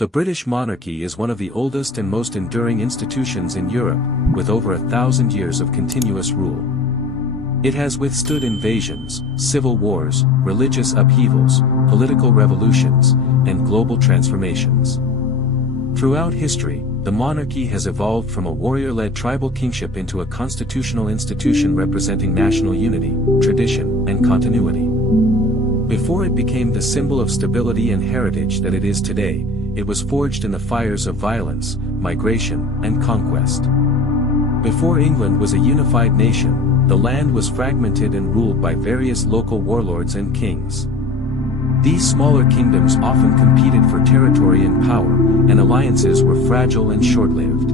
The British monarchy is one of the oldest and most enduring institutions in Europe, with over 1,000 years of continuous rule. It has withstood invasions, civil wars, religious upheavals, political revolutions, and global transformations. Throughout history, the monarchy has evolved from a warrior-led tribal kingship into a constitutional institution representing national unity, tradition, and continuity. Before it became the symbol of stability and heritage that it is today, it was forged in the fires of violence, migration, and conquest. Before England was a unified nation, the land was fragmented and ruled by various local warlords and kings. These smaller kingdoms often competed for territory and power, and alliances were fragile and short-lived.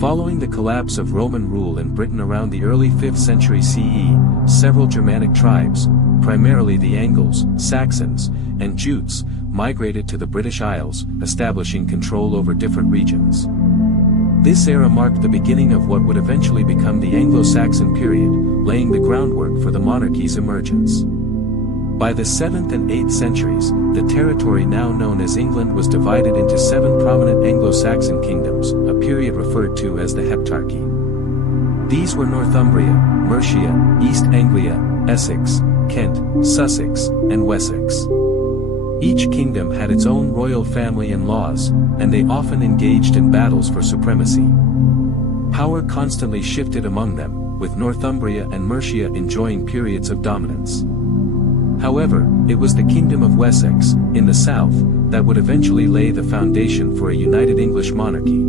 Following the collapse of Roman rule in Britain around the early 5th century CE, several Germanic tribes, primarily the Angles, Saxons, and Jutes, migrated to the British Isles, establishing control over different regions. This era marked the beginning of what would eventually become the Anglo-Saxon period, laying the groundwork for the monarchy's emergence. By the 7th and 8th centuries, the territory now known as England was divided into 7 prominent Anglo-Saxon kingdoms, a period referred to as the Heptarchy. These were Northumbria, Mercia, East Anglia, Essex, Kent, Sussex, and Wessex. Each kingdom had its own royal family and laws, and they often engaged in battles for supremacy. Power constantly shifted among them, with Northumbria and Mercia enjoying periods of dominance. However, it was the Kingdom of Wessex, in the south, that would eventually lay the foundation for a united English monarchy.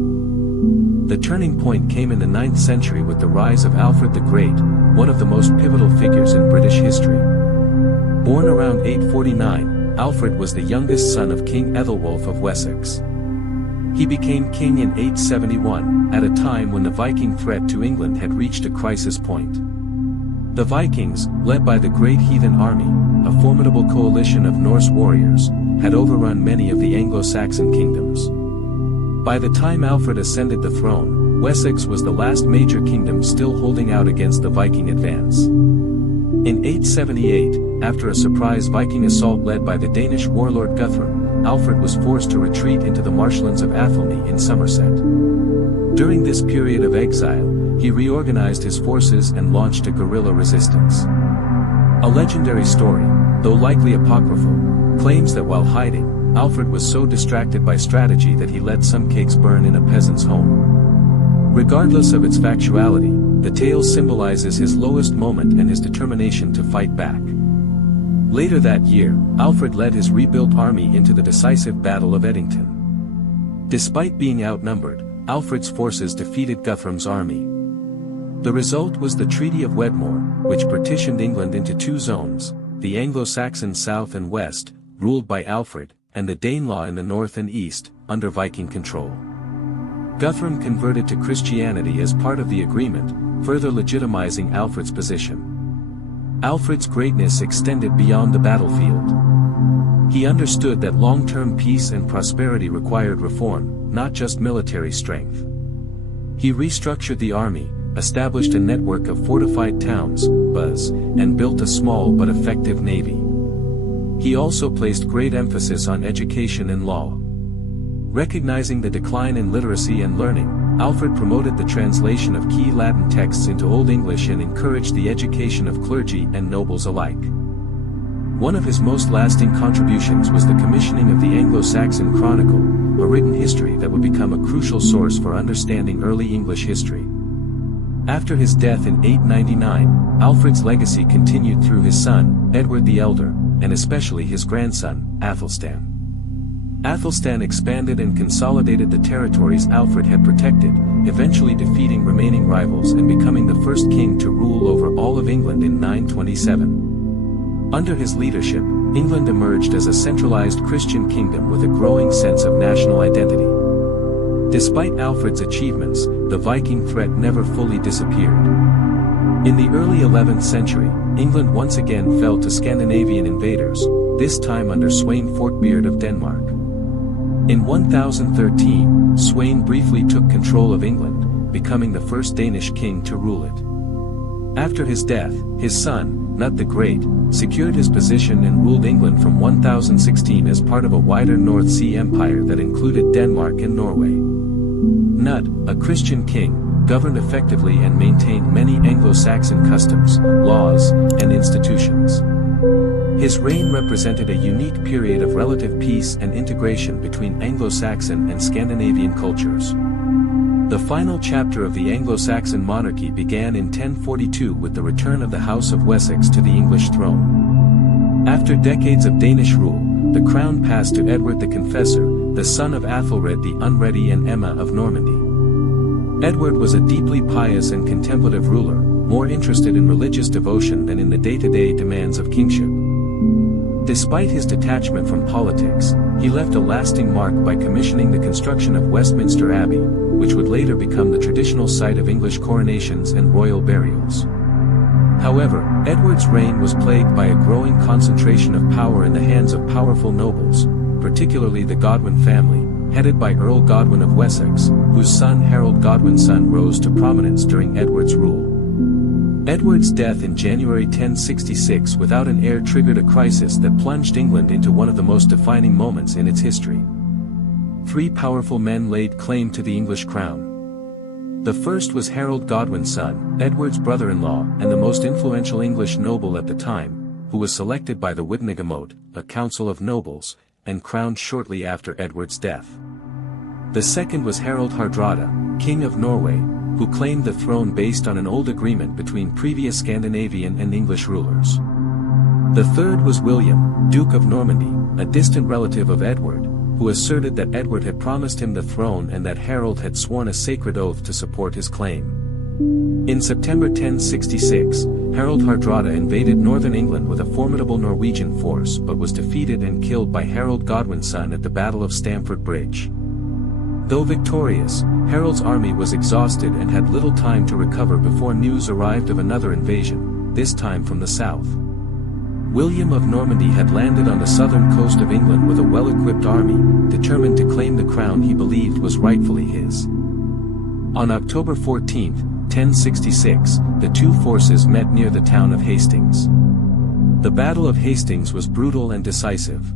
The turning point came in the 9th century with the rise of Alfred the Great, one of the most pivotal figures in British history. Born around 849, Alfred was the youngest son of King Ethelwulf of Wessex. He became king in 871, at a time when the Viking threat to England had reached a crisis point. The Vikings, led by the Great Heathen Army, a formidable coalition of Norse warriors, had overrun many of the Anglo-Saxon kingdoms. By the time Alfred ascended the throne, Wessex was the last major kingdom still holding out against the Viking advance. In 878, after a surprise Viking assault led by the Danish warlord Guthrum, Alfred was forced to retreat into the marshlands of Athelney in Somerset. During this period of exile, he reorganized his forces and launched a guerrilla resistance. A legendary story, though likely apocryphal, claims that while hiding, Alfred was so distracted by strategy that he let some cakes burn in a peasant's home. Regardless of its factuality, the tale symbolizes his lowest moment and his determination to fight back. Later that year, Alfred led his rebuilt army into the decisive Battle of Edington. Despite being outnumbered, Alfred's forces defeated Guthrum's army. The result was the Treaty of Wedmore, which partitioned England into 2 zones, the Anglo-Saxon south and west, ruled by Alfred, and the Danelaw in the north and east, under Viking control. Guthrum converted to Christianity as part of the agreement, further legitimizing Alfred's position. Alfred's greatness extended beyond the battlefield. He understood that long-term peace and prosperity required reform, not just military strength. He restructured the army, established a network of fortified towns, and built a small but effective navy. He also placed great emphasis on education and law. Recognizing the decline in literacy and learning, Alfred promoted the translation of key Latin texts into Old English and encouraged the education of clergy and nobles alike. One of his most lasting contributions was the commissioning of the Anglo-Saxon Chronicle, a written history that would become a crucial source for understanding early English history. After his death in 899, Alfred's legacy continued through his son, Edward the Elder, and especially his grandson, Athelstan. Athelstan expanded and consolidated the territories Alfred had protected, eventually defeating remaining rivals and becoming the first king to rule over all of England in 927. Under his leadership, England emerged as a centralized Christian kingdom with a growing sense of national identity. Despite Alfred's achievements, the Viking threat never fully disappeared. In the early 11th century, England once again fell to Scandinavian invaders, this time under Sweyn Forkbeard of Denmark. In 1013, Sweyn briefly took control of England, becoming the first Danish king to rule it. After his death, his son, Knut the Great, secured his position and ruled England from 1016 as part of a wider North Sea empire that included Denmark and Norway. Knut, a Christian king, governed effectively and maintained many Anglo-Saxon customs, laws, and institutions. His reign represented a unique period of relative peace and integration between Anglo-Saxon and Scandinavian cultures. The final chapter of the Anglo-Saxon monarchy began in 1042 with the return of the House of Wessex to the English throne. After decades of Danish rule, the crown passed to Edward the Confessor, the son of Athelred the Unready and Emma of Normandy. Edward was a deeply pious and contemplative ruler, more interested in religious devotion than in the day-to-day demands of kingship. Despite his detachment from politics, he left a lasting mark by commissioning the construction of Westminster Abbey, which would later become the traditional site of English coronations and royal burials. However, Edward's reign was plagued by a growing concentration of power in the hands of powerful nobles, particularly the Godwin family, headed by Earl Godwin of Wessex, whose son Harold Godwin's son rose to prominence during Edward's rule. Edward's death in January 1066 without an heir triggered a crisis that plunged England into one of the most defining moments in its history. Three powerful men laid claim to the English crown. The first was Harold Godwin's son, Edward's brother-in-law and the most influential English noble at the time, who was selected by the Witenagemot, a council of nobles, and crowned shortly after Edward's death. The second was Harald Hardrada, King of Norway, who claimed the throne based on an old agreement between previous Scandinavian and English rulers. The third was William, Duke of Normandy, a distant relative of Edward, who asserted that Edward had promised him the throne and that Harold had sworn a sacred oath to support his claim. In September 1066, Harald Hardrada invaded northern England with a formidable Norwegian force but was defeated and killed by Harold Godwin's son at the Battle of Stamford Bridge. Though victorious, Harold's army was exhausted and had little time to recover before news arrived of another invasion, this time from the south. William of Normandy had landed on the southern coast of England with a well-equipped army, determined to claim the crown he believed was rightfully his. On October 14, 1066, the two forces met near the town of Hastings. The Battle of Hastings was brutal and decisive.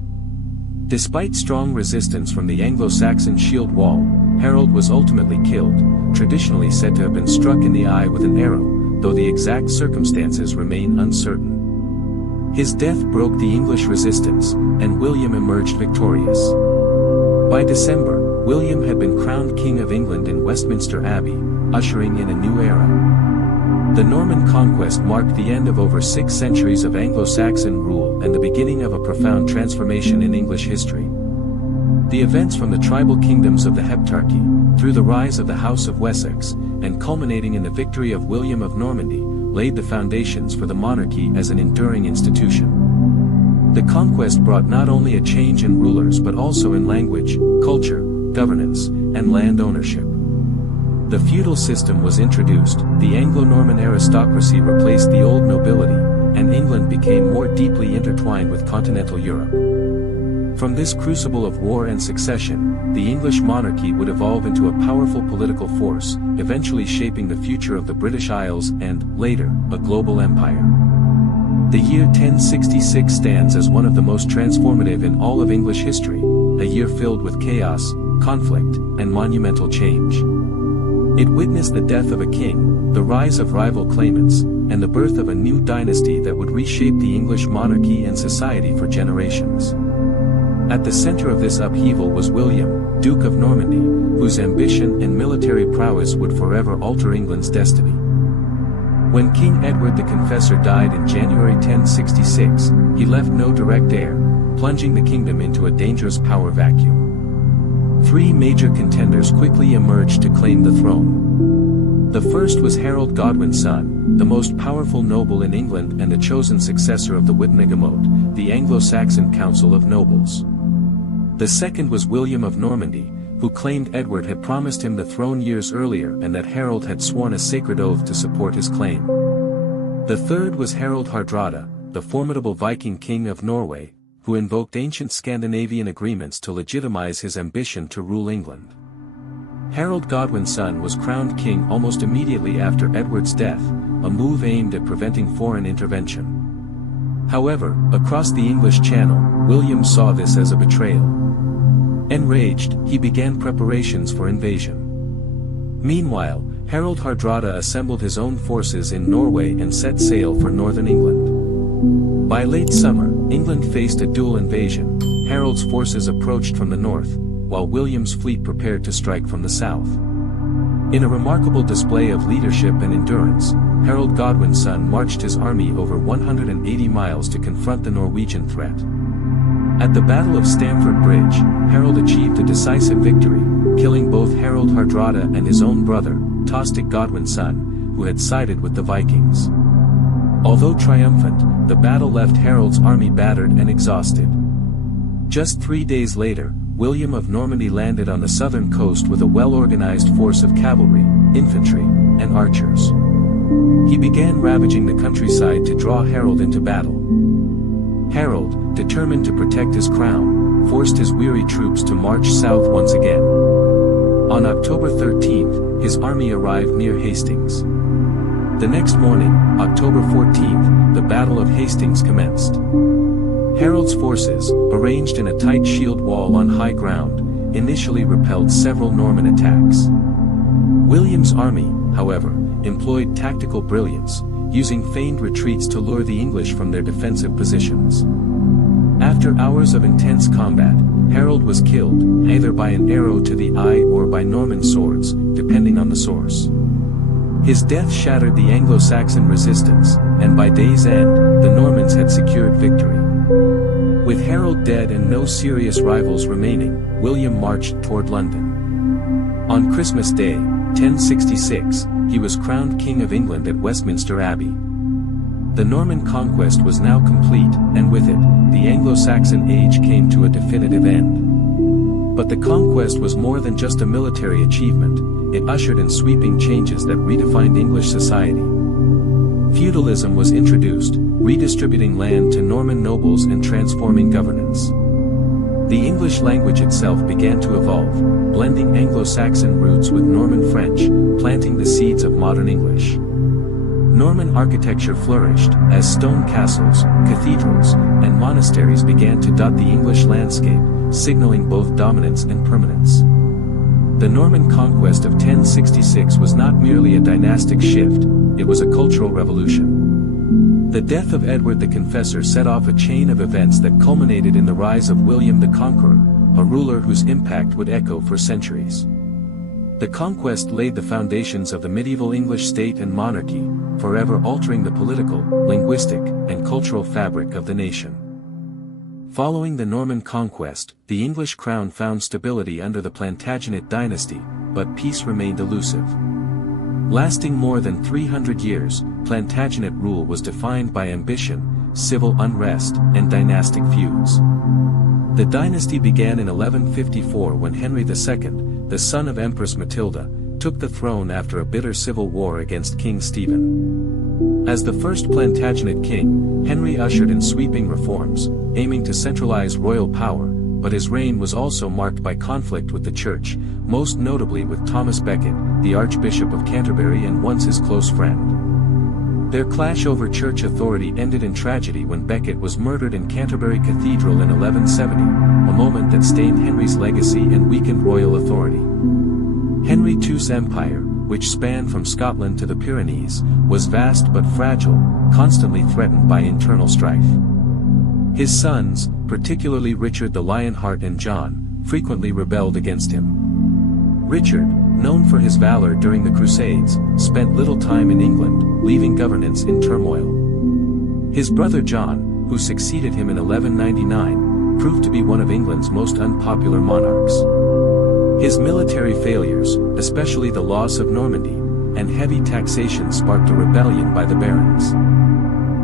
Despite strong resistance from the Anglo-Saxon shield wall, Harold was ultimately killed, traditionally said to have been struck in the eye with an arrow, though the exact circumstances remain uncertain. His death broke the English resistance, and William emerged victorious. By December, William had been crowned King of England in Westminster Abbey, ushering in a new era. The Norman conquest marked the end of over 6 centuries of Anglo-Saxon rule and the beginning of a profound transformation in English history. The events from the tribal kingdoms of the Heptarchy, through the rise of the House of Wessex, and culminating in the victory of William of Normandy, laid the foundations for the monarchy as an enduring institution. The conquest brought not only a change in rulers but also in language, culture, governance, and land ownership. The feudal system was introduced, the Anglo-Norman aristocracy replaced the old nobility, and England became more deeply intertwined with continental Europe. From this crucible of war and succession, the English monarchy would evolve into a powerful political force, eventually shaping the future of the British Isles and, later, a global empire. The year 1066 stands as one of the most transformative in all of English history, a year filled with chaos, conflict, and monumental change. It witnessed the death of a king, the rise of rival claimants, and the birth of a new dynasty that would reshape the English monarchy and society for generations. At the center of this upheaval was William, Duke of Normandy, whose ambition and military prowess would forever alter England's destiny. When King Edward the Confessor died in January 1066, he left no direct heir, plunging the kingdom into a dangerous power vacuum. 3 major contenders quickly emerged to claim the throne. The first was Harold Godwin's son, the most powerful noble in England and the chosen successor of the Witenagemot, the Anglo-Saxon Council of Nobles. The second was William of Normandy, who claimed Edward had promised him the throne years earlier and that Harold had sworn a sacred oath to support his claim. The third was Harald Hardrada, the formidable Viking king of Norway, who invoked ancient Scandinavian agreements to legitimize his ambition to rule England. Harold Godwin's son was crowned king almost immediately after Edward's death, a move aimed at preventing foreign intervention. However, across the English Channel, William saw this as a betrayal. Enraged, he began preparations for invasion. Meanwhile, Harold Hardrada assembled his own forces in Norway and set sail for northern England. By late summer, England faced a dual invasion. Harold's forces approached from the north, while William's fleet prepared to strike from the south. In a remarkable display of leadership and endurance, Harold Godwin's son marched his army over 180 miles to confront the Norwegian threat. At the Battle of Stamford Bridge, Harold achieved a decisive victory, killing both Harold Hardrada and his own brother, Tostig Godwin's son, who had sided with the Vikings. Although triumphant, the battle left Harold's army battered and exhausted. Just 3 days later, William of Normandy landed on the southern coast with a well-organized force of cavalry, infantry, and archers. He began ravaging the countryside to draw Harold into battle. Harold, determined to protect his crown, forced his weary troops to march south once again. On October 13th, his army arrived near Hastings. The next morning, October 14th, the Battle of Hastings commenced. Harold's forces, arranged in a tight shield wall on high ground, initially repelled several Norman attacks. William's army, however, employed tactical brilliance, using feigned retreats to lure the English from their defensive positions. After hours of intense combat, Harold was killed, either by an arrow to the eye or by Norman swords, depending on the source. His death shattered the Anglo-Saxon resistance, and by day's end, the Normans had secured victory. With Harold dead and no serious rivals remaining, William marched toward London. On Christmas Day, 1066, he was crowned King of England at Westminster Abbey. The Norman conquest was now complete, and with it, the Anglo-Saxon age came to a definitive end. But the conquest was more than just a military achievement, it ushered in sweeping changes that redefined English society. Feudalism was introduced, redistributing land to Norman nobles and transforming governance. The English language itself began to evolve, blending Anglo-Saxon roots with Norman French, planting the seeds of modern English. Norman architecture flourished, as stone castles, cathedrals, and monasteries began to dot the English landscape, signaling both dominance and permanence. The Norman conquest of 1066 was not merely a dynastic shift, it was a cultural revolution. The death of Edward the Confessor set off a chain of events that culminated in the rise of William the Conqueror, a ruler whose impact would echo for centuries. The conquest laid the foundations of the medieval English state and monarchy, forever altering the political, linguistic, and cultural fabric of the nation. Following the Norman conquest, the English crown found stability under the Plantagenet dynasty, but peace remained elusive. Lasting more than 300 years, Plantagenet rule was defined by ambition, civil unrest, and dynastic feuds. The dynasty began in 1154 when Henry II, the son of Empress Matilda, took the throne after a bitter civil war against King Stephen. As the first Plantagenet king, Henry ushered in sweeping reforms, aiming to centralize royal power, but his reign was also marked by conflict with the Church, most notably with Thomas Becket, the Archbishop of Canterbury and once his close friend. Their clash over church authority ended in tragedy when Becket was murdered in Canterbury Cathedral in 1170, a moment that stained Henry's legacy and weakened royal authority. Henry II's empire, which spanned from Scotland to the Pyrenees, was vast but fragile, constantly threatened by internal strife. His sons, particularly Richard the Lionheart and John, frequently rebelled against him. Richard, known for his valor during the Crusades, spent little time in England, leaving governance in turmoil. His brother John, who succeeded him in 1199, proved to be one of England's most unpopular monarchs. His military failures, especially the loss of Normandy, and heavy taxation sparked a rebellion by the barons.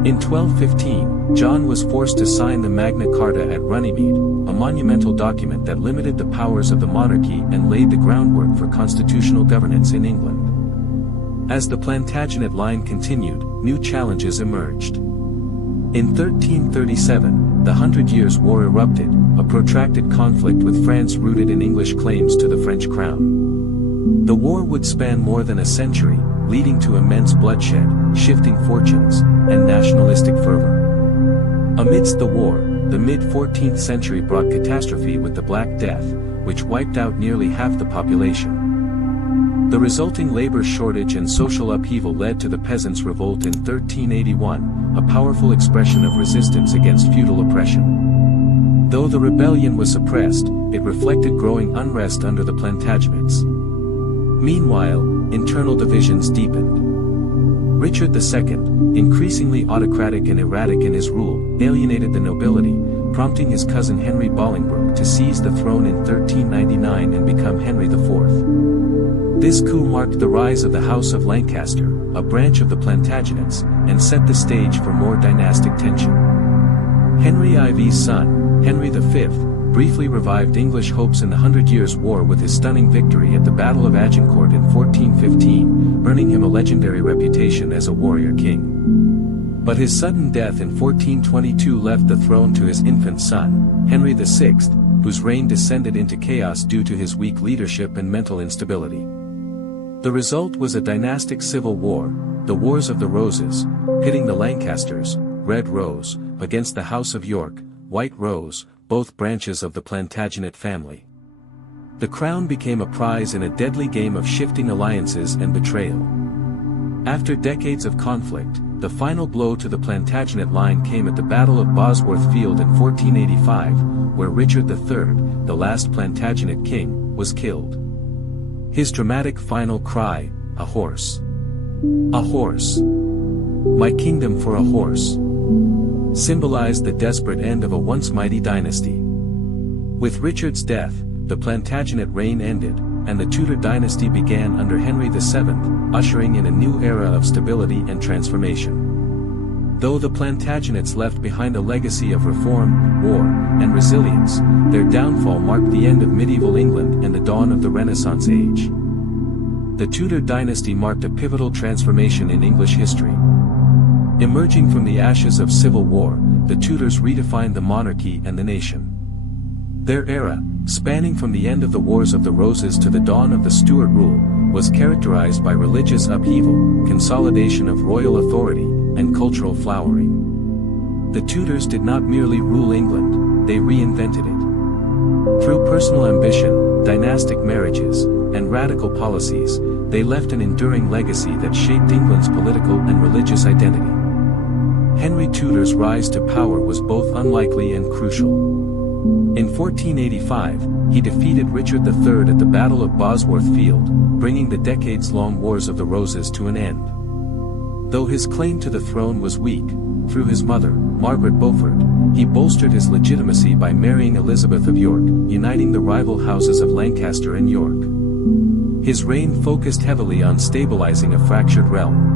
In 1215, John was forced to sign the Magna Carta at Runnymede, a monumental document that limited the powers of the monarchy and laid the groundwork for constitutional governance in England. As the Plantagenet line continued, new challenges emerged. In 1337, the Hundred Years' War erupted, a protracted conflict with France rooted in English claims to the French crown. The war would span more than a century, leading to immense bloodshed, shifting fortunes, and nationalistic fervor. Amidst the war, the mid-14th century brought catastrophe with the Black Death, which wiped out nearly half the population. The resulting labor shortage and social upheaval led to the Peasants' Revolt in 1381, a powerful expression of resistance against feudal oppression. Though the rebellion was suppressed, it reflected growing unrest under the Plantagenets. Meanwhile, internal divisions deepened. Richard II, increasingly autocratic and erratic in his rule, alienated the nobility, prompting his cousin Henry Bolingbroke to seize the throne in 1399 and become Henry IV. This coup marked the rise of the House of Lancaster, a branch of the Plantagenets, and set the stage for more dynastic tension. Henry IV's son, Henry V, briefly revived English hopes in the Hundred Years' War with his stunning victory at the Battle of Agincourt in 1415, earning him a legendary reputation as a warrior king. But his sudden death in 1422 left the throne to his infant son, Henry VI, whose reign descended into chaos due to his weak leadership and mental instability. The result was a dynastic civil war, the Wars of the Roses, pitting the Lancasters, Red Rose, against the House of York, White Rose, both branches of the Plantagenet family. The crown became a prize in a deadly game of shifting alliances and betrayal. After decades of conflict, the final blow to the Plantagenet line came at the Battle of Bosworth Field in 1485, where Richard III, the last Plantagenet king, was killed. His dramatic final cry, "A horse! A horse! My kingdom for a horse!" symbolized the desperate end of a once mighty dynasty. With Richard's death, the Plantagenet reign ended, and the Tudor dynasty began under Henry VII, ushering in a new era of stability and transformation. Though the Plantagenets left behind a legacy of reform, war, and resilience, their downfall marked the end of medieval England and the dawn of the Renaissance age. The Tudor dynasty marked a pivotal transformation in English history. Emerging from the ashes of civil war, the Tudors redefined the monarchy and the nation. Their era, spanning from the end of the Wars of the Roses to the dawn of the Stuart rule, was characterized by religious upheaval, consolidation of royal authority, and cultural flowering. The Tudors did not merely rule England, they reinvented it. Through personal ambition, dynastic marriages, and radical policies, they left an enduring legacy that shaped England's political and religious identity. Henry Tudor's rise to power was both unlikely and crucial. In 1485, he defeated Richard III at the Battle of Bosworth Field, bringing the decades-long Wars of the Roses to an end. Though his claim to the throne was weak, through his mother, Margaret Beaufort, he bolstered his legitimacy by marrying Elizabeth of York, uniting the rival houses of Lancaster and York. His reign focused heavily on stabilizing a fractured realm.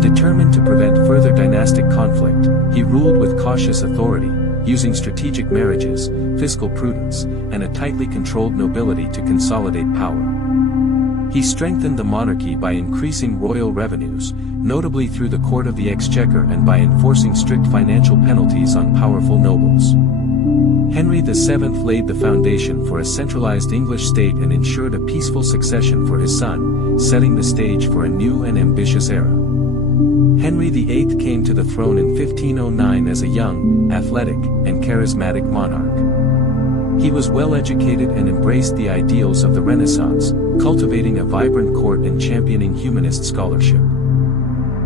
Determined to prevent further dynastic conflict, he ruled with cautious authority, using strategic marriages, fiscal prudence, and a tightly controlled nobility to consolidate power. He strengthened the monarchy by increasing royal revenues, notably through the Court of the Exchequer, and by enforcing strict financial penalties on powerful nobles. Henry VII laid the foundation for a centralized English state and ensured a peaceful succession for his son, setting the stage for a new and ambitious era. Henry VIII came to the throne in 1509 as a young, athletic, and charismatic monarch. He was well-educated and embraced the ideals of the Renaissance, cultivating a vibrant court and championing humanist scholarship.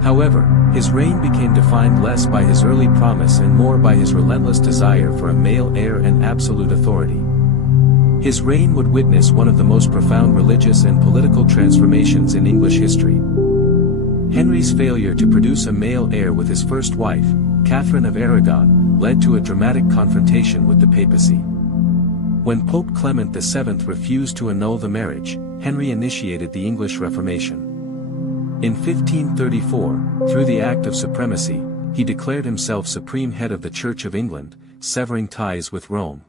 However, his reign became defined less by his early promise and more by his relentless desire for a male heir and absolute authority. His reign would witness one of the most profound religious and political transformations in English history. Henry's failure to produce a male heir with his first wife, Catherine of Aragon, led to a dramatic confrontation with the papacy. When Pope Clement VII refused to annul the marriage, Henry initiated the English Reformation. In 1534, through the Act of Supremacy, he declared himself supreme head of the Church of England, severing ties with Rome.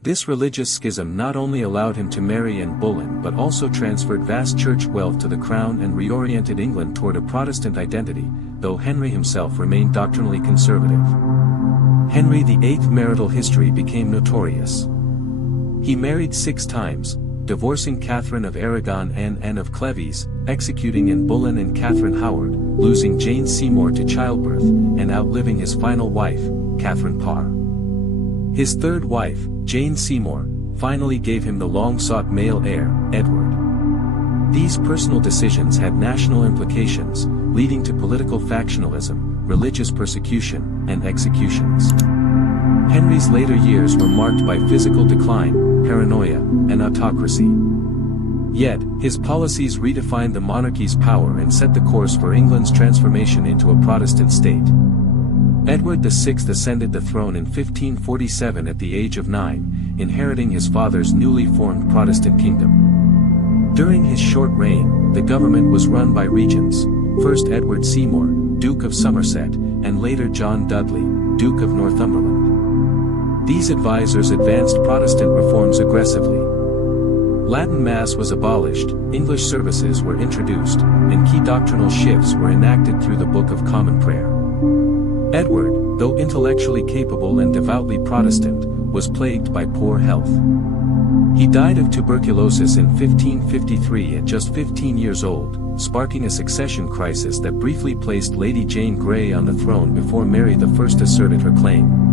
This religious schism not only allowed him to marry Anne Boleyn but also transferred vast church wealth to the crown and reoriented England toward a Protestant identity, though Henry himself remained doctrinally conservative. Henry VIII's marital history became notorious. He married 6 times, divorcing Catherine of Aragon and Anne of Cleves, executing Anne Boleyn and Catherine Howard, losing Jane Seymour to childbirth, and outliving his final wife, Catherine Parr. His third wife, Jane Seymour, finally gave him the long-sought male heir, Edward. These personal decisions had national implications, leading to political factionalism, religious persecution, and executions. Henry's later years were marked by physical decline, paranoia, and autocracy. Yet, his policies redefined the monarchy's power and set the course for England's transformation into a Protestant state. Edward VI ascended the throne in 1547 at the age of 9, inheriting his father's newly formed Protestant kingdom. During his short reign, the government was run by regents, first Edward Seymour, Duke of Somerset, and later John Dudley, Duke of Northumberland. These advisors advanced Protestant reforms aggressively. Latin Mass was abolished, English services were introduced, and key doctrinal shifts were enacted through the Book of Common Prayer. Edward, though intellectually capable and devoutly Protestant, was plagued by poor health. He died of tuberculosis in 1553 at just 15 years old, sparking a succession crisis that briefly placed Lady Jane Grey on the throne before Mary I asserted her claim.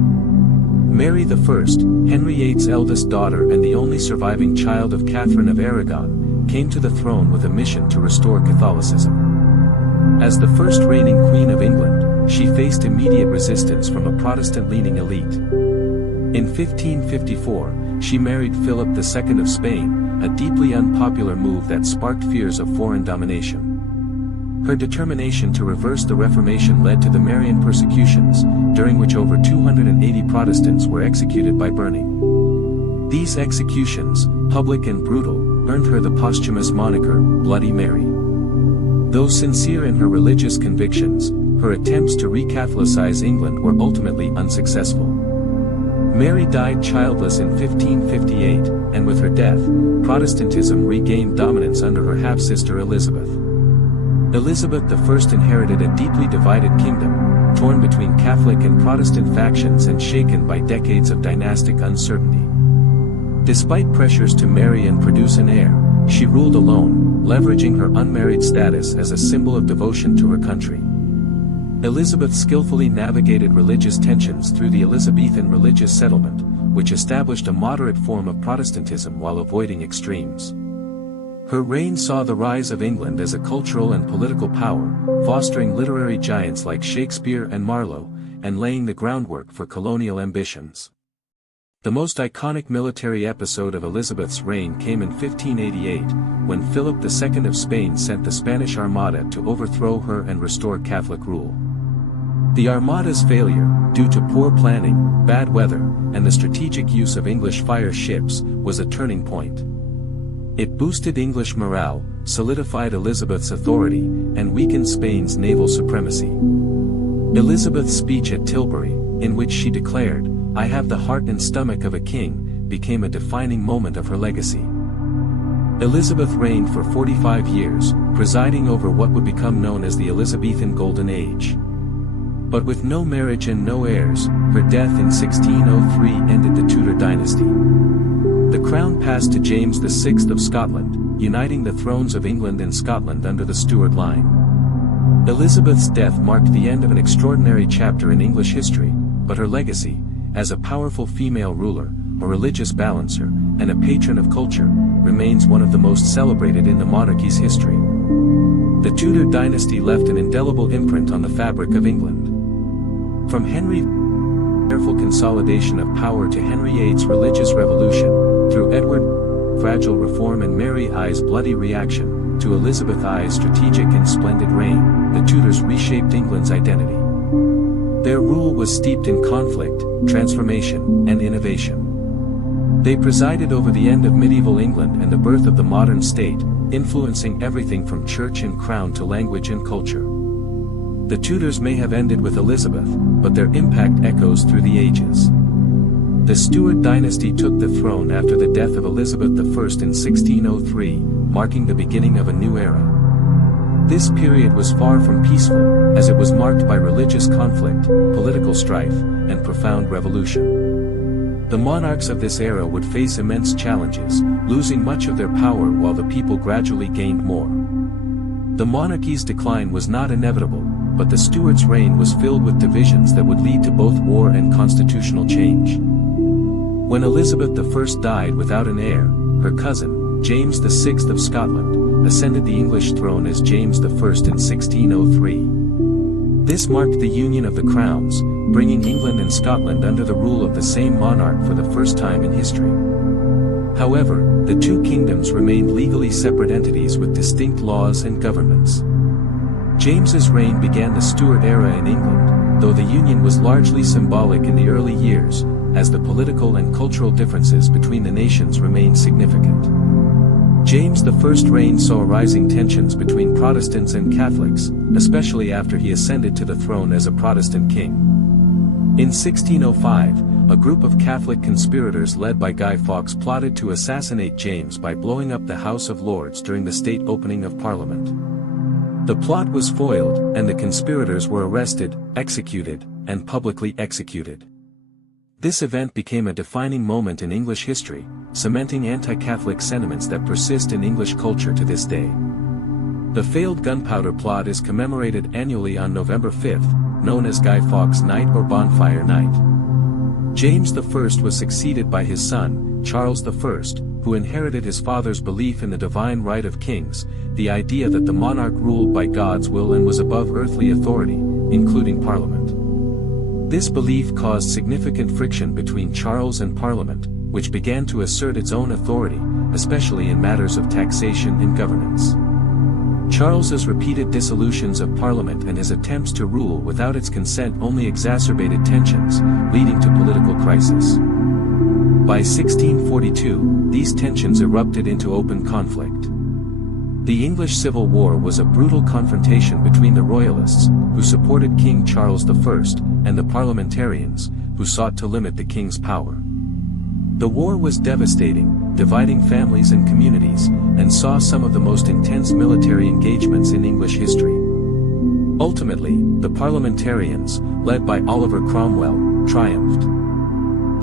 Mary I, Henry VIII's eldest daughter and the only surviving child of Catherine of Aragon, came to the throne with a mission to restore Catholicism. As the first reigning Queen of England, she faced immediate resistance from a Protestant-leaning elite. In 1554, she married Philip II of Spain, a deeply unpopular move that sparked fears of foreign domination. Her determination to reverse the Reformation led to the Marian persecutions, during which over 280 Protestants were executed by burning. These executions, public and brutal, earned her the posthumous moniker, Bloody Mary. Though sincere in her religious convictions, her attempts to re-Catholicize England were ultimately unsuccessful. Mary died childless in 1558, and with her death, Protestantism regained dominance under her half-sister Elizabeth. Elizabeth I inherited a deeply divided kingdom, torn between Catholic and Protestant factions and shaken by decades of dynastic uncertainty. Despite pressures to marry and produce an heir, she ruled alone, leveraging her unmarried status as a symbol of devotion to her country. Elizabeth skillfully navigated religious tensions through the Elizabethan religious settlement, which established a moderate form of Protestantism while avoiding extremes. Her reign saw the rise of England as a cultural and political power, fostering literary giants like Shakespeare and Marlowe, and laying the groundwork for colonial ambitions. The most iconic military episode of Elizabeth's reign came in 1588, when Philip II of Spain sent the Spanish Armada to overthrow her and restore Catholic rule. The Armada's failure, due to poor planning, bad weather, and the strategic use of English fire ships, was a turning point. It boosted English morale, solidified Elizabeth's authority, and weakened Spain's naval supremacy. Elizabeth's speech at Tilbury, in which she declared, "I have the heart and stomach of a king," became a defining moment of her legacy. Elizabeth reigned for 45 years, presiding over what would become known as the Elizabethan Golden Age. But with no marriage and no heirs, her death in 1603 ended the Tudor dynasty. The crown passed to James VI of Scotland, uniting the thrones of England and Scotland under the Stuart line. Elizabeth's death marked the end of an extraordinary chapter in English history, but her legacy, as a powerful female ruler, a religious balancer, and a patron of culture, remains one of the most celebrated in the monarchy's history. The Tudor dynasty left an indelible imprint on the fabric of England. From Henry's careful consolidation of power to Henry VIII's religious revolution, through Edward's fragile reform and Mary I's bloody reaction, to Elizabeth I's strategic and splendid reign, the Tudors reshaped England's identity. Their rule was steeped in conflict, transformation, and innovation. They presided over the end of medieval England and the birth of the modern state, influencing everything from church and crown to language and culture. The Tudors may have ended with Elizabeth, but their impact echoes through the ages. The Stuart dynasty took the throne after the death of Elizabeth I in 1603, marking the beginning of a new era. This period was far from peaceful, as it was marked by religious conflict, political strife, and profound revolution. The monarchs of this era would face immense challenges, losing much of their power while the people gradually gained more. The monarchy's decline was not inevitable, but the Stuarts' reign was filled with divisions that would lead to both war and constitutional change. When Elizabeth I died without an heir, her cousin, James VI of Scotland, ascended the English throne as James I in 1603. This marked the union of the crowns, bringing England and Scotland under the rule of the same monarch for the first time in history. However, the two kingdoms remained legally separate entities with distinct laws and governments. James's reign began the Stuart era in England, though the union was largely symbolic in the early years, as the political and cultural differences between the nations remained significant. James I's reign saw rising tensions between Protestants and Catholics, especially after he ascended to the throne as a Protestant king. In 1605, a group of Catholic conspirators led by Guy Fawkes plotted to assassinate James by blowing up the House of Lords during the state opening of Parliament. The plot was foiled, and the conspirators were arrested, executed, and publicly executed. This event became a defining moment in English history, cementing anti-Catholic sentiments that persist in English culture to this day. The failed gunpowder plot is commemorated annually on November 5, known as Guy Fawkes Night or Bonfire Night. James I was succeeded by his son, Charles I, who inherited his father's belief in the divine right of kings, the idea that the monarch ruled by God's will and was above earthly authority, including Parliament. This belief caused significant friction between Charles and Parliament, which began to assert its own authority, especially in matters of taxation and governance. Charles's repeated dissolutions of Parliament and his attempts to rule without its consent only exacerbated tensions, leading to political crisis. By 1642, these tensions erupted into open conflict. The English Civil War was a brutal confrontation between the Royalists, who supported King Charles I, and the Parliamentarians, who sought to limit the king's power. The war was devastating, dividing families and communities, and saw some of the most intense military engagements in English history. Ultimately, the Parliamentarians, led by Oliver Cromwell, triumphed.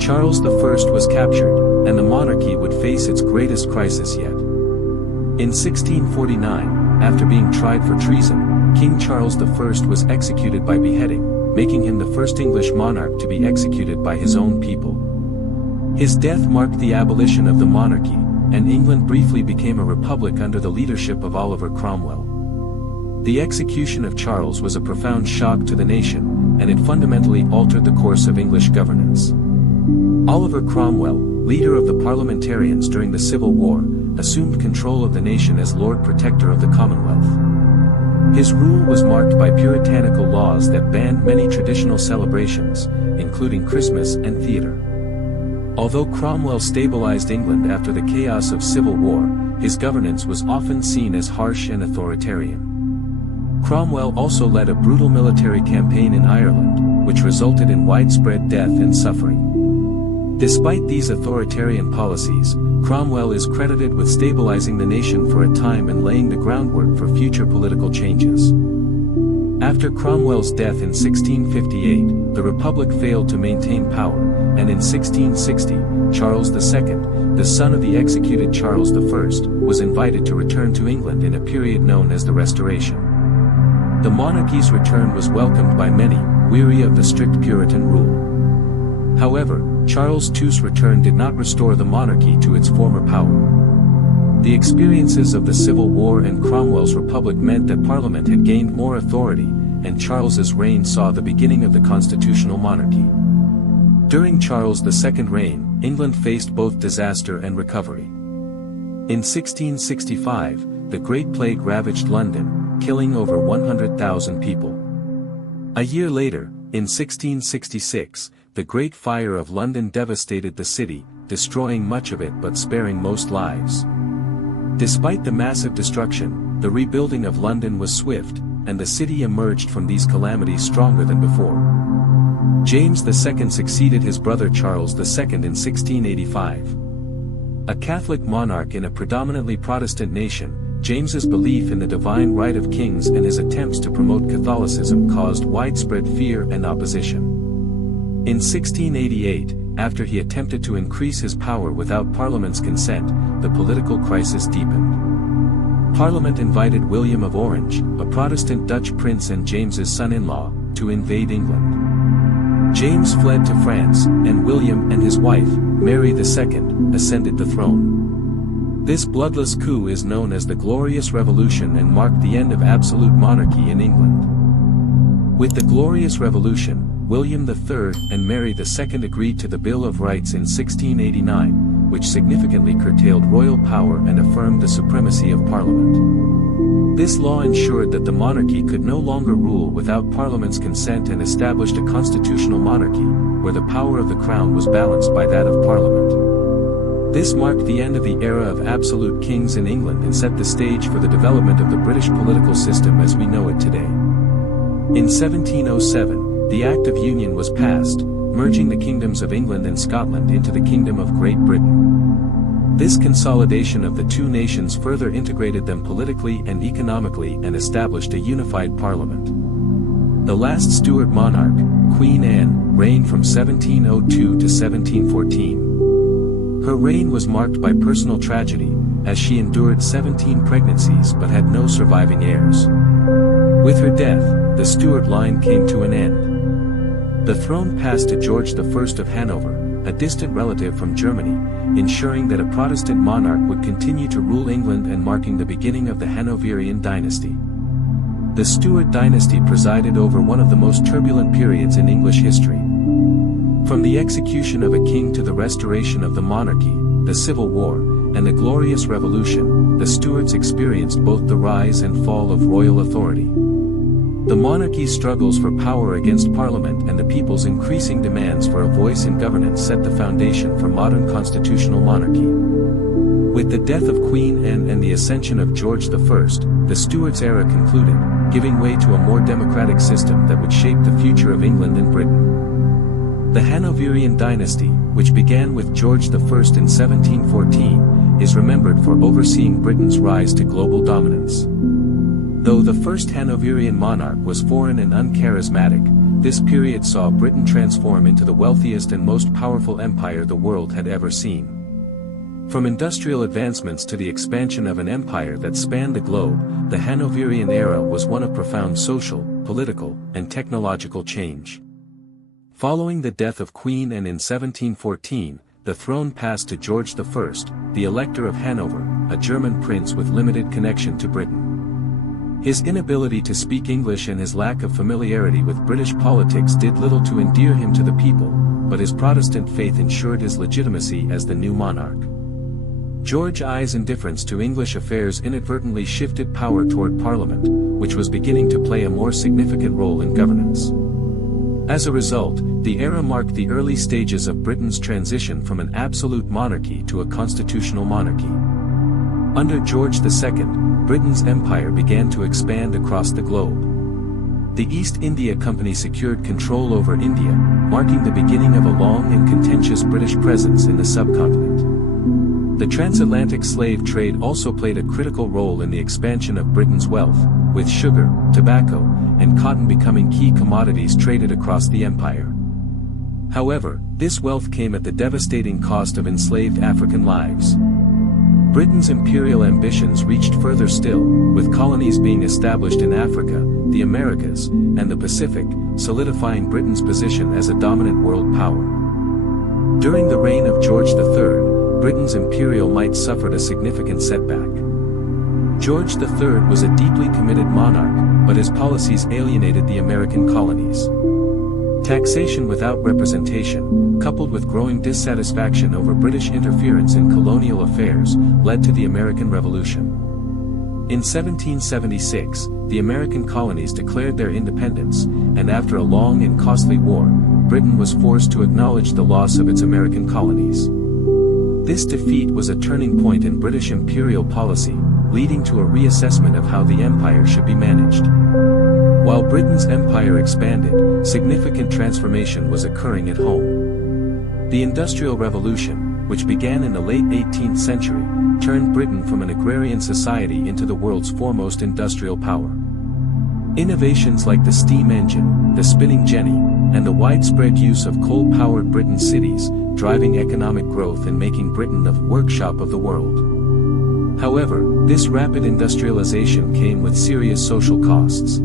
Charles I was captured, and the monarchy would face its greatest crisis yet. In 1649, after being tried for treason, King Charles I was executed by beheading, making him the first English monarch to be executed by his own people. His death marked the abolition of the monarchy, and England briefly became a republic under the leadership of Oliver Cromwell. The execution of Charles was a profound shock to the nation, and it fundamentally altered the course of English governance. Oliver Cromwell, leader of the Parliamentarians during the Civil War, assumed control of the nation as Lord Protector of the Commonwealth. His rule was marked by puritanical laws that banned many traditional celebrations, including Christmas and theatre. Although Cromwell stabilized England after the chaos of civil war, his governance was often seen as harsh and authoritarian. Cromwell also led a brutal military campaign in Ireland, which resulted in widespread death and suffering. Despite these authoritarian policies, Cromwell is credited with stabilizing the nation for a time and laying the groundwork for future political changes. After Cromwell's death in 1658, the Republic failed to maintain power, and in 1660, Charles II, the son of the executed Charles I, was invited to return to England in a period known as the Restoration. The monarchy's return was welcomed by many, weary of the strict Puritan rule. However, Charles II's return did not restore the monarchy to its former power. The experiences of the Civil War and Cromwell's republic meant that Parliament had gained more authority, and Charles's reign saw the beginning of the constitutional monarchy. During Charles II's reign, England faced both disaster and recovery. In 1665, the Great Plague ravaged London, killing over 100,000 people. A year later, in 1666, the Great Fire of London devastated the city, destroying much of it but sparing most lives. Despite the massive destruction, the rebuilding of London was swift, and the city emerged from these calamities stronger than before. James II succeeded his brother Charles II in 1685. A Catholic monarch in a predominantly Protestant nation, James's belief in the divine right of kings and his attempts to promote Catholicism caused widespread fear and opposition. In 1688, after he attempted to increase his power without Parliament's consent, the political crisis deepened. Parliament invited William of Orange, a Protestant Dutch prince and James's son-in-law, to invade England. James fled to France, and William and his wife, Mary II, ascended the throne. This bloodless coup is known as the Glorious Revolution and marked the end of absolute monarchy in England. With the Glorious Revolution, William III and Mary II agreed to the Bill of Rights in 1689, which significantly curtailed royal power and affirmed the supremacy of Parliament. This law ensured that the monarchy could no longer rule without Parliament's consent and established a constitutional monarchy, where the power of the crown was balanced by that of Parliament. This marked the end of the era of absolute kings in England and set the stage for the development of the British political system as we know it today. In 1707, the Act of Union was passed, merging the kingdoms of England and Scotland into the Kingdom of Great Britain. This consolidation of the two nations further integrated them politically and economically and established a unified parliament. The last Stuart monarch, Queen Anne, reigned from 1702 to 1714. Her reign was marked by personal tragedy, as she endured 17 pregnancies but had no surviving heirs. With her death, the Stuart line came to an end. The throne passed to George I of Hanover, a distant relative from Germany, ensuring that a Protestant monarch would continue to rule England and marking the beginning of the Hanoverian dynasty. The Stuart dynasty presided over one of the most turbulent periods in English history. From the execution of a king to the restoration of the monarchy, the Civil War, and the Glorious Revolution, the Stuarts experienced both the rise and fall of royal authority. The monarchy's struggles for power against Parliament and the people's increasing demands for a voice in governance set the foundation for modern constitutional monarchy. With the death of Queen Anne and the ascension of George I, the Stuarts' era concluded, giving way to a more democratic system that would shape the future of England and Britain. The Hanoverian dynasty, which began with George I in 1714, is remembered for overseeing Britain's rise to global dominance. Though the first Hanoverian monarch was foreign and uncharismatic, this period saw Britain transform into the wealthiest and most powerful empire the world had ever seen. From industrial advancements to the expansion of an empire that spanned the globe, the Hanoverian era was one of profound social, political, and technological change. Following the death of Queen Anne in 1714, the throne passed to George I, the Elector of Hanover, a German prince with limited connection to Britain. His inability to speak English and his lack of familiarity with British politics did little to endear him to the people, but his Protestant faith ensured his legitimacy as the new monarch. George I's indifference to English affairs inadvertently shifted power toward Parliament, which was beginning to play a more significant role in governance. As a result, the era marked the early stages of Britain's transition from an absolute monarchy to a constitutional monarchy. Under George II, Britain's empire began to expand across the globe. The East India Company secured control over India, marking the beginning of a long and contentious British presence in the subcontinent. The transatlantic slave trade also played a critical role in the expansion of Britain's wealth, with sugar, tobacco, and cotton becoming key commodities traded across the empire. However, this wealth came at the devastating cost of enslaved African lives. Britain's imperial ambitions reached further still, with colonies being established in Africa, the Americas, and the Pacific, solidifying Britain's position as a dominant world power. During the reign of George III, Britain's imperial might suffered a significant setback. George III was a deeply committed monarch, but his policies alienated the American colonies. Taxation without representation, coupled with growing dissatisfaction over British interference in colonial affairs, led to the American Revolution. In 1776, the American colonies declared their independence, and after a long and costly war, Britain was forced to acknowledge the loss of its American colonies. This defeat was a turning point in British imperial policy, leading to a reassessment of how the empire should be managed. While Britain's empire expanded, significant transformation was occurring at home. The Industrial Revolution, which began in the late 18th century, turned Britain from an agrarian society into the world's foremost industrial power. Innovations like the steam engine, the spinning jenny, and the widespread use of coal-powered Britain cities, driving economic growth and making Britain the workshop of the world. However, this rapid industrialization came with serious social costs.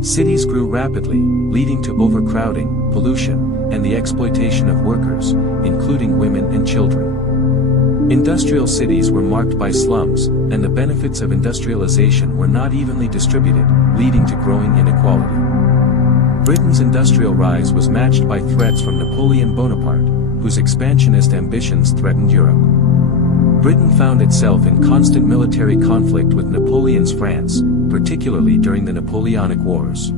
Cities grew rapidly, leading to overcrowding, pollution, and the exploitation of workers, including women and children. Industrial cities were marked by slums, and the benefits of industrialization were not evenly distributed, leading to growing inequality. Britain's industrial rise was matched by threats from Napoleon Bonaparte, whose expansionist ambitions threatened Europe. Britain found itself in constant military conflict with Napoleon's France, particularly during the Napoleonic Wars.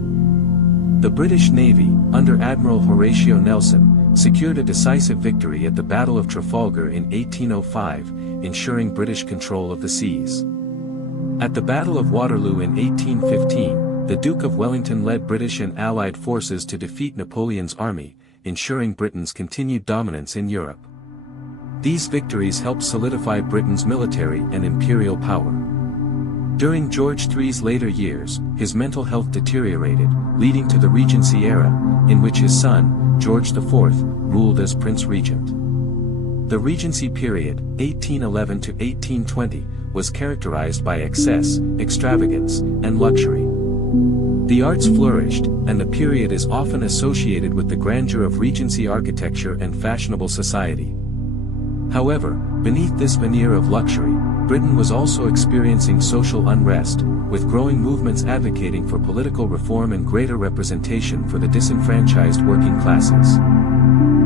The British Navy, under Admiral Horatio Nelson, secured a decisive victory at the Battle of Trafalgar in 1805, ensuring British control of the seas. At the Battle of Waterloo in 1815, the Duke of Wellington led British and Allied forces to defeat Napoleon's army, ensuring Britain's continued dominance in Europe. These victories helped solidify Britain's military and imperial power. During George III's later years, his mental health deteriorated, leading to the Regency era, in which his son, George IV, ruled as Prince Regent. The Regency period, 1811 to 1820, was characterized by excess, extravagance, and luxury. The arts flourished, and the period is often associated with the grandeur of Regency architecture and fashionable society. However, beneath this veneer of luxury, Britain was also experiencing social unrest, with growing movements advocating for political reform and greater representation for the disenfranchised working classes.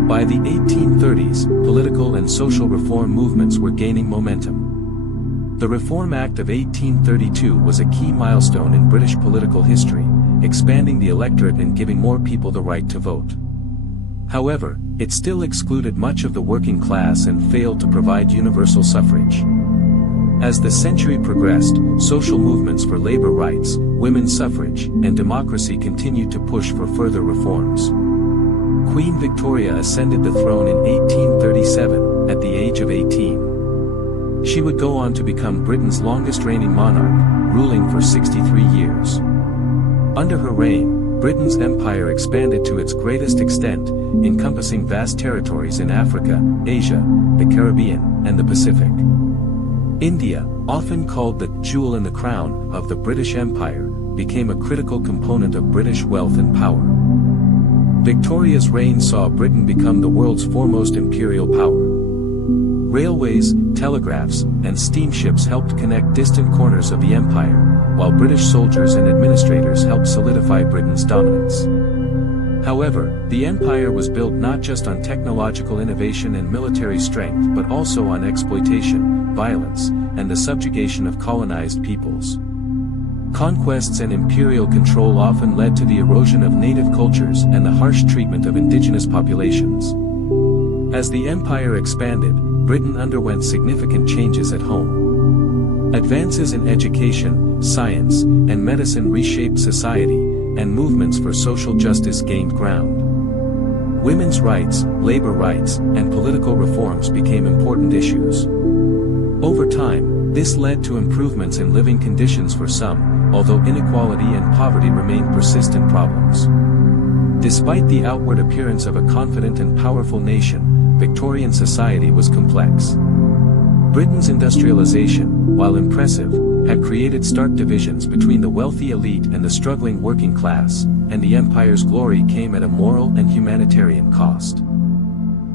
By the 1830s, political and social reform movements were gaining momentum. The Reform Act of 1832 was a key milestone in British political history, expanding the electorate and giving more people the right to vote. However, it still excluded much of the working class and failed to provide universal suffrage. As the century progressed, social movements for labor rights, women's suffrage, and democracy continued to push for further reforms. Queen Victoria ascended the throne in 1837, at the age of 18. She would go on to become Britain's longest-reigning monarch, ruling for 63 years. Under her reign, Britain's empire expanded to its greatest extent, encompassing vast territories in Africa, Asia, the Caribbean, and the Pacific. India, often called the jewel in the crown of the British Empire, became a critical component of British wealth and power. Victoria's reign saw Britain become the world's foremost imperial power. Railways, telegraphs, and steamships helped connect distant corners of the empire, while British soldiers and administrators helped solidify Britain's dominance. However, the empire was built not just on technological innovation and military strength but also on exploitation, violence, and the subjugation of colonized peoples. Conquests and imperial control often led to the erosion of native cultures and the harsh treatment of indigenous populations. As the empire expanded, Britain underwent significant changes at home. Advances in education, science, and medicine reshaped society, and movements for social justice gained ground. Women's rights, labor rights, and political reforms became important issues. Over time, this led to improvements in living conditions for some, although inequality and poverty remained persistent problems. Despite the outward appearance of a confident and powerful nation, Victorian society was complex. Britain's industrialization, while impressive, had created stark divisions between the wealthy elite and the struggling working class, and the empire's glory came at a moral and humanitarian cost.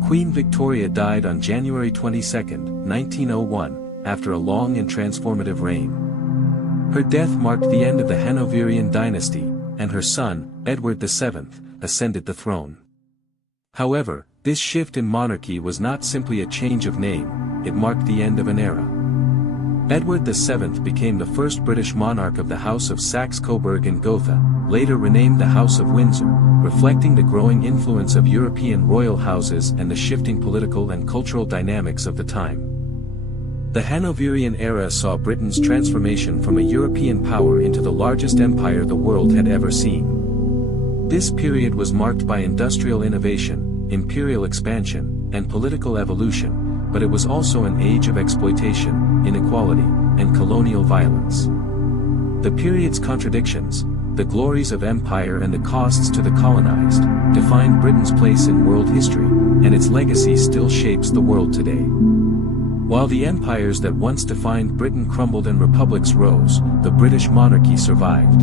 Queen Victoria died on January 22, 1901, after a long and transformative reign. Her death marked the end of the Hanoverian dynasty, and her son, Edward VII, ascended the throne. However, this shift in monarchy was not simply a change of name, it marked the end of an era. Edward VII became the first British monarch of the House of Saxe-Coburg and Gotha, later renamed the House of Windsor, reflecting the growing influence of European royal houses and the shifting political and cultural dynamics of the time. The Hanoverian era saw Britain's transformation from a European power into the largest empire the world had ever seen. This period was marked by industrial innovation, imperial expansion, and political evolution, but it was also an age of exploitation, inequality, and colonial violence. The period's contradictions, the glories of empire and the costs to the colonized, defined Britain's place in world history, and its legacy still shapes the world today. While the empires that once defined Britain crumbled and republics rose, the British monarchy survived.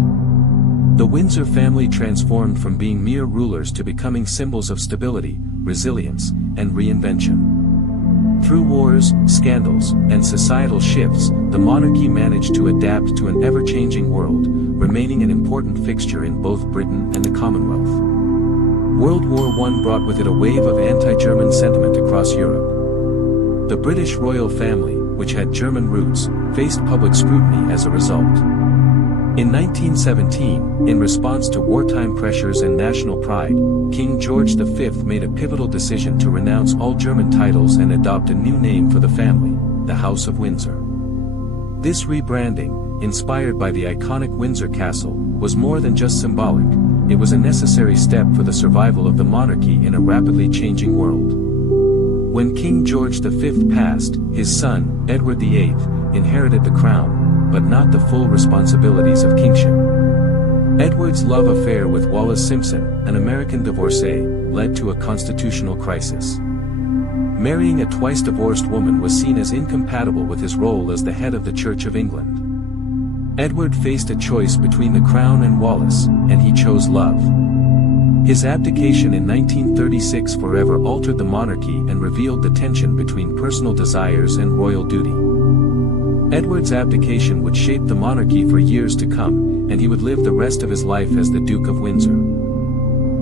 The Windsor family transformed from being mere rulers to becoming symbols of stability, resilience, and reinvention. Through wars, scandals, and societal shifts, the monarchy managed to adapt to an ever-changing world, remaining an important fixture in both Britain and the Commonwealth. World War I brought with it a wave of anti-German sentiment across Europe. The British royal family, which had German roots, faced public scrutiny as a result. In 1917, in response to wartime pressures and national pride, King George V made a pivotal decision to renounce all German titles and adopt a new name for the family, the House of Windsor. This rebranding, inspired by the iconic Windsor Castle, was more than just symbolic, it was a necessary step for the survival of the monarchy in a rapidly changing world. When King George V passed, his son, Edward VIII, inherited the crown, but not the full responsibilities of kingship. Edward's love affair with Wallis Simpson, an American divorcee, led to a constitutional crisis. Marrying a twice-divorced woman was seen as incompatible with his role as the head of the Church of England. Edward faced a choice between the crown and Wallis, and he chose love. His abdication in 1936 forever altered the monarchy and revealed the tension between personal desires and royal duty. Edward's abdication would shape the monarchy for years to come, and he would live the rest of his life as the Duke of Windsor.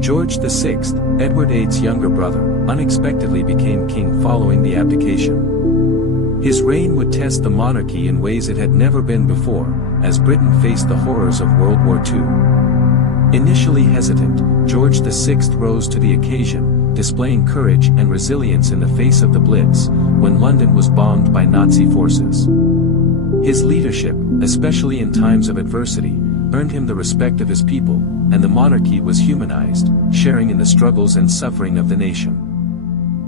George VI, Edward VIII's younger brother, unexpectedly became king following the abdication. His reign would test the monarchy in ways it had never been before, as Britain faced the horrors of World War II. Initially hesitant, George VI rose to the occasion, displaying courage and resilience in the face of the Blitz, when London was bombed by Nazi forces. His leadership, especially in times of adversity, earned him the respect of his people, and the monarchy was humanized, sharing in the struggles and suffering of the nation.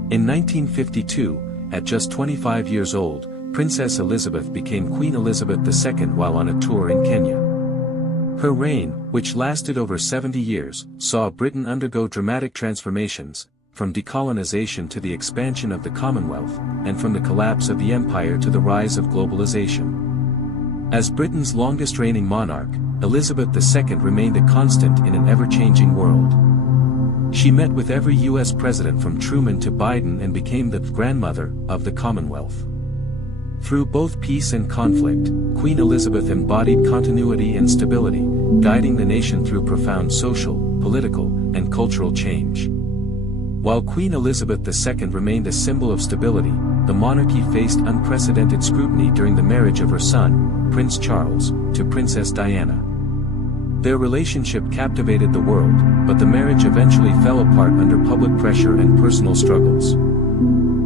In 1952, at just 25 years old, Princess Elizabeth became Queen Elizabeth II while on a tour in Kenya. Her reign, which lasted over 70 years, saw Britain undergo dramatic transformations, from decolonization to the expansion of the Commonwealth, and from the collapse of the empire to the rise of globalization. As Britain's longest-reigning monarch, Elizabeth II remained a constant in an ever-changing world. She met with every U.S. president from Truman to Biden and became the grandmother of the Commonwealth. Through both peace and conflict, Queen Elizabeth embodied continuity and stability, guiding the nation through profound social, political, and cultural change. While Queen Elizabeth II remained a symbol of stability, the monarchy faced unprecedented scrutiny during the marriage of her son, Prince Charles, to Princess Diana. Their relationship captivated the world, but the marriage eventually fell apart under public pressure and personal struggles.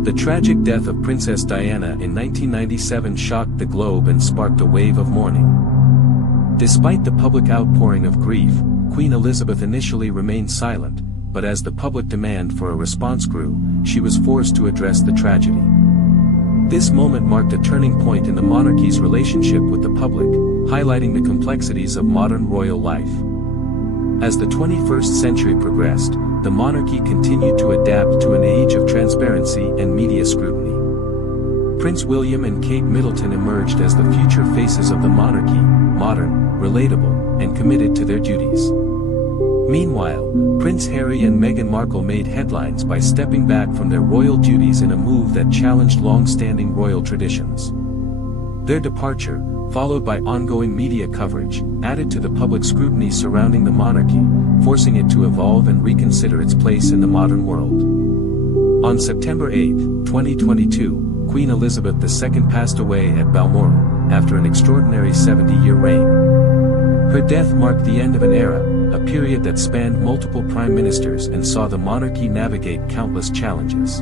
The tragic death of Princess Diana in 1997 shocked the globe and sparked a wave of mourning. Despite the public outpouring of grief, Queen Elizabeth initially remained silent, but as the public demand for a response grew, she was forced to address the tragedy. This moment marked a turning point in the monarchy's relationship with the public, highlighting the complexities of modern royal life. As the 21st century progressed, the monarchy continued to adapt to an age of transparency and media scrutiny. Prince William and Kate Middleton emerged as the future faces of the monarchy, modern, relatable, and committed to their duties. Meanwhile, Prince Harry and Meghan Markle made headlines by stepping back from their royal duties in a move that challenged long-standing royal traditions. Their departure, followed by ongoing media coverage, added to the public scrutiny surrounding the monarchy, forcing it to evolve and reconsider its place in the modern world. On September 8, 2022, Queen Elizabeth II passed away at Balmoral, after an extraordinary 70-year reign. Her death marked the end of an era, a period that spanned multiple prime ministers and saw the monarchy navigate countless challenges.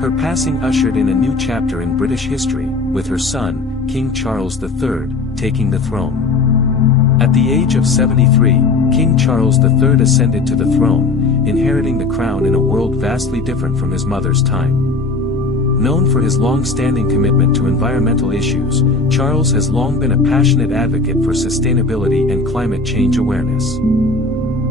Her passing ushered in a new chapter in British history, with her son, King Charles III, taking the throne. At the age of 73, King Charles III ascended to the throne, inheriting the crown in a world vastly different from his mother's time. Known for his long-standing commitment to environmental issues, Charles has long been a passionate advocate for sustainability and climate change awareness.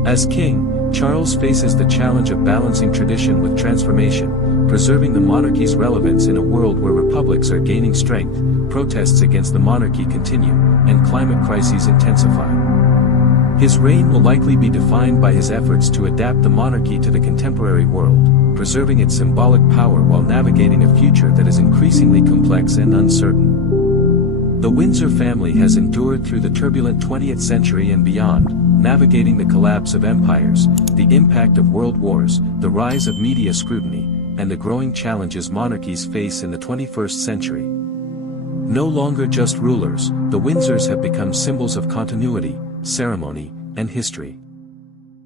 As king, Charles faces the challenge of balancing tradition with transformation, preserving the monarchy's relevance in a world where republics are gaining strength, protests against the monarchy continue, and climate crises intensify. His reign will likely be defined by his efforts to adapt the monarchy to the contemporary world, preserving its symbolic power while navigating a future that is increasingly complex and uncertain. The Windsor family has endured through the turbulent 20th century and beyond, navigating the collapse of empires, the impact of world wars, the rise of media scrutiny, and the growing challenges monarchies face in the 21st century. No longer just rulers, the Windsors have become symbols of continuity, ceremony, and history.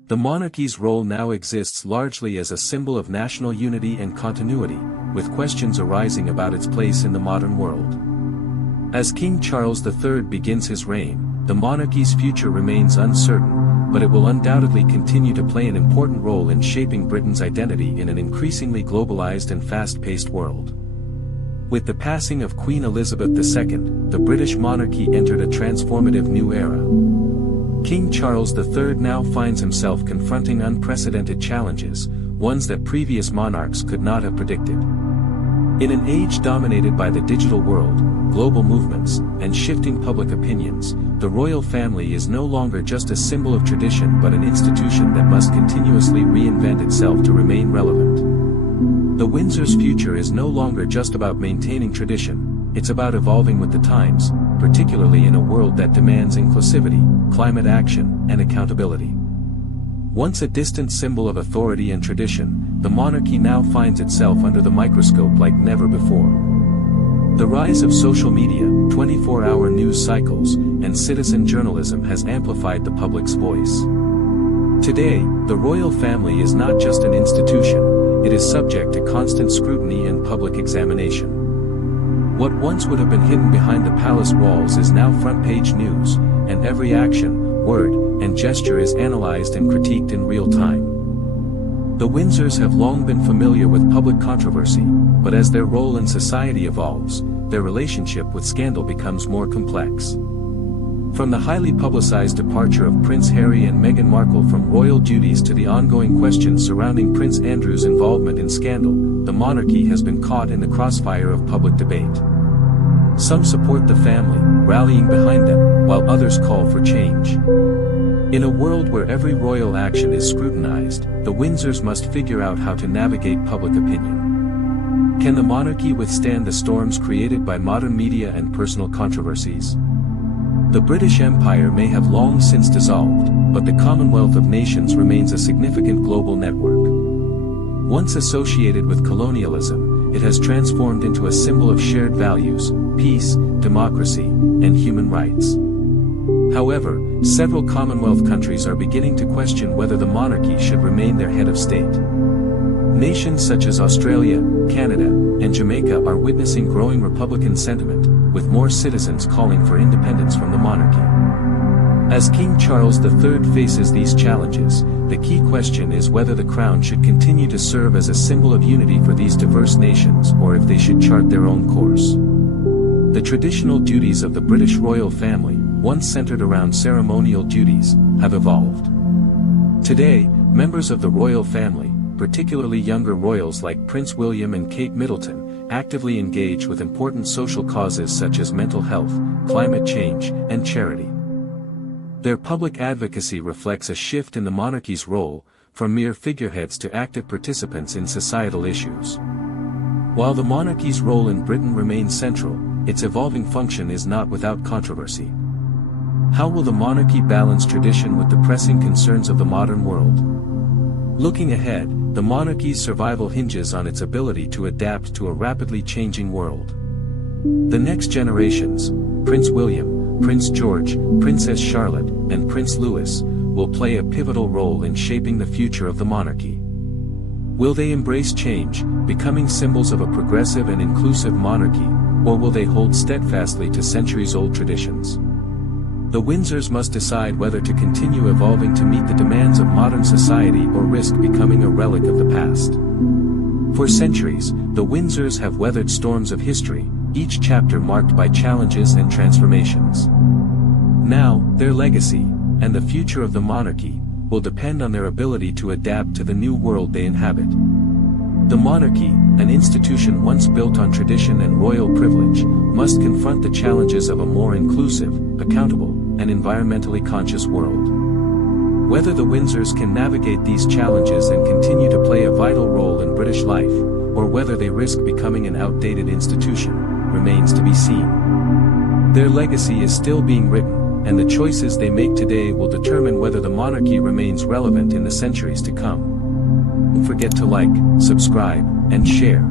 The monarchy's role now exists largely as a symbol of national unity and continuity, with questions arising about its place in the modern world. As King Charles III begins his reign, the monarchy's future remains uncertain, but it will undoubtedly continue to play an important role in shaping Britain's identity in an increasingly globalized and fast-paced world. With the passing of Queen Elizabeth II, the British monarchy entered a transformative new era. King Charles III now finds himself confronting unprecedented challenges, ones that previous monarchs could not have predicted. In an age dominated by the digital world, global movements, and shifting public opinions, the royal family is no longer just a symbol of tradition but an institution that must continuously reinvent itself to remain relevant. The Windsor's future is no longer just about maintaining tradition, it's about evolving with the times, particularly in a world that demands inclusivity, climate action, and accountability. Once a distant symbol of authority and tradition, the monarchy now finds itself under the microscope like never before. The rise of social media, 24-hour news cycles, and citizen journalism has amplified the public's voice. Today, the royal family is not just an institution, it is subject to constant scrutiny and public examination. What once would have been hidden behind the palace walls is now front-page news, and every action, word, and gesture is analyzed and critiqued in real time. The Windsors have long been familiar with public controversy, but as their role in society evolves, their relationship with scandal becomes more complex. From the highly publicized departure of Prince Harry and Meghan Markle from royal duties to the ongoing questions surrounding Prince Andrew's involvement in scandal, the monarchy has been caught in the crossfire of public debate. Some support the family, rallying behind them, while others call for change. In a world where every royal action is scrutinized, the Windsors must figure out how to navigate public opinion. Can the monarchy withstand the storms created by modern media and personal controversies? The British Empire may have long since dissolved, but the Commonwealth of Nations remains a significant global network. Once associated with colonialism, it has transformed into a symbol of shared values, peace, democracy, and human rights. However, several Commonwealth countries are beginning to question whether the monarchy should remain their head of state. Nations such as Australia, Canada, and Jamaica are witnessing growing Republican sentiment, with more citizens calling for independence from the monarchy. As King Charles III faces these challenges, the key question is whether the crown should continue to serve as a symbol of unity for these diverse nations or if they should chart their own course. The traditional duties of the British royal family, once centered around ceremonial duties, have evolved. Today, members of the royal family, particularly younger royals like Prince William and Kate Middleton, actively engage with important social causes such as mental health, climate change, and charity. Their public advocacy reflects a shift in the monarchy's role, from mere figureheads to active participants in societal issues. While the monarchy's role in Britain remains central, its evolving function is not without controversy. How will the monarchy balance tradition with the pressing concerns of the modern world? Looking ahead, the monarchy's survival hinges on its ability to adapt to a rapidly changing world. The next generations, Prince William, Prince George, Princess Charlotte, and Prince Louis, will play a pivotal role in shaping the future of the monarchy. Will they embrace change, becoming symbols of a progressive and inclusive monarchy, or will they hold steadfastly to centuries-old traditions? The Windsors must decide whether to continue evolving to meet the demands of modern society or risk becoming a relic of the past. For centuries, the Windsors have weathered storms of history, each chapter marked by challenges and transformations. Now, their legacy, and the future of the monarchy, will depend on their ability to adapt to the new world they inhabit. The monarchy, an institution once built on tradition and royal privilege, must confront the challenges of a more inclusive, accountable, and environmentally conscious world. Whether the Windsors can navigate these challenges and continue to play a vital role in British life, or whether they risk becoming an outdated institution, remains to be seen. Their legacy is still being written, and the choices they make today will determine whether the monarchy remains relevant in the centuries to come. Don't forget to like, subscribe, and share.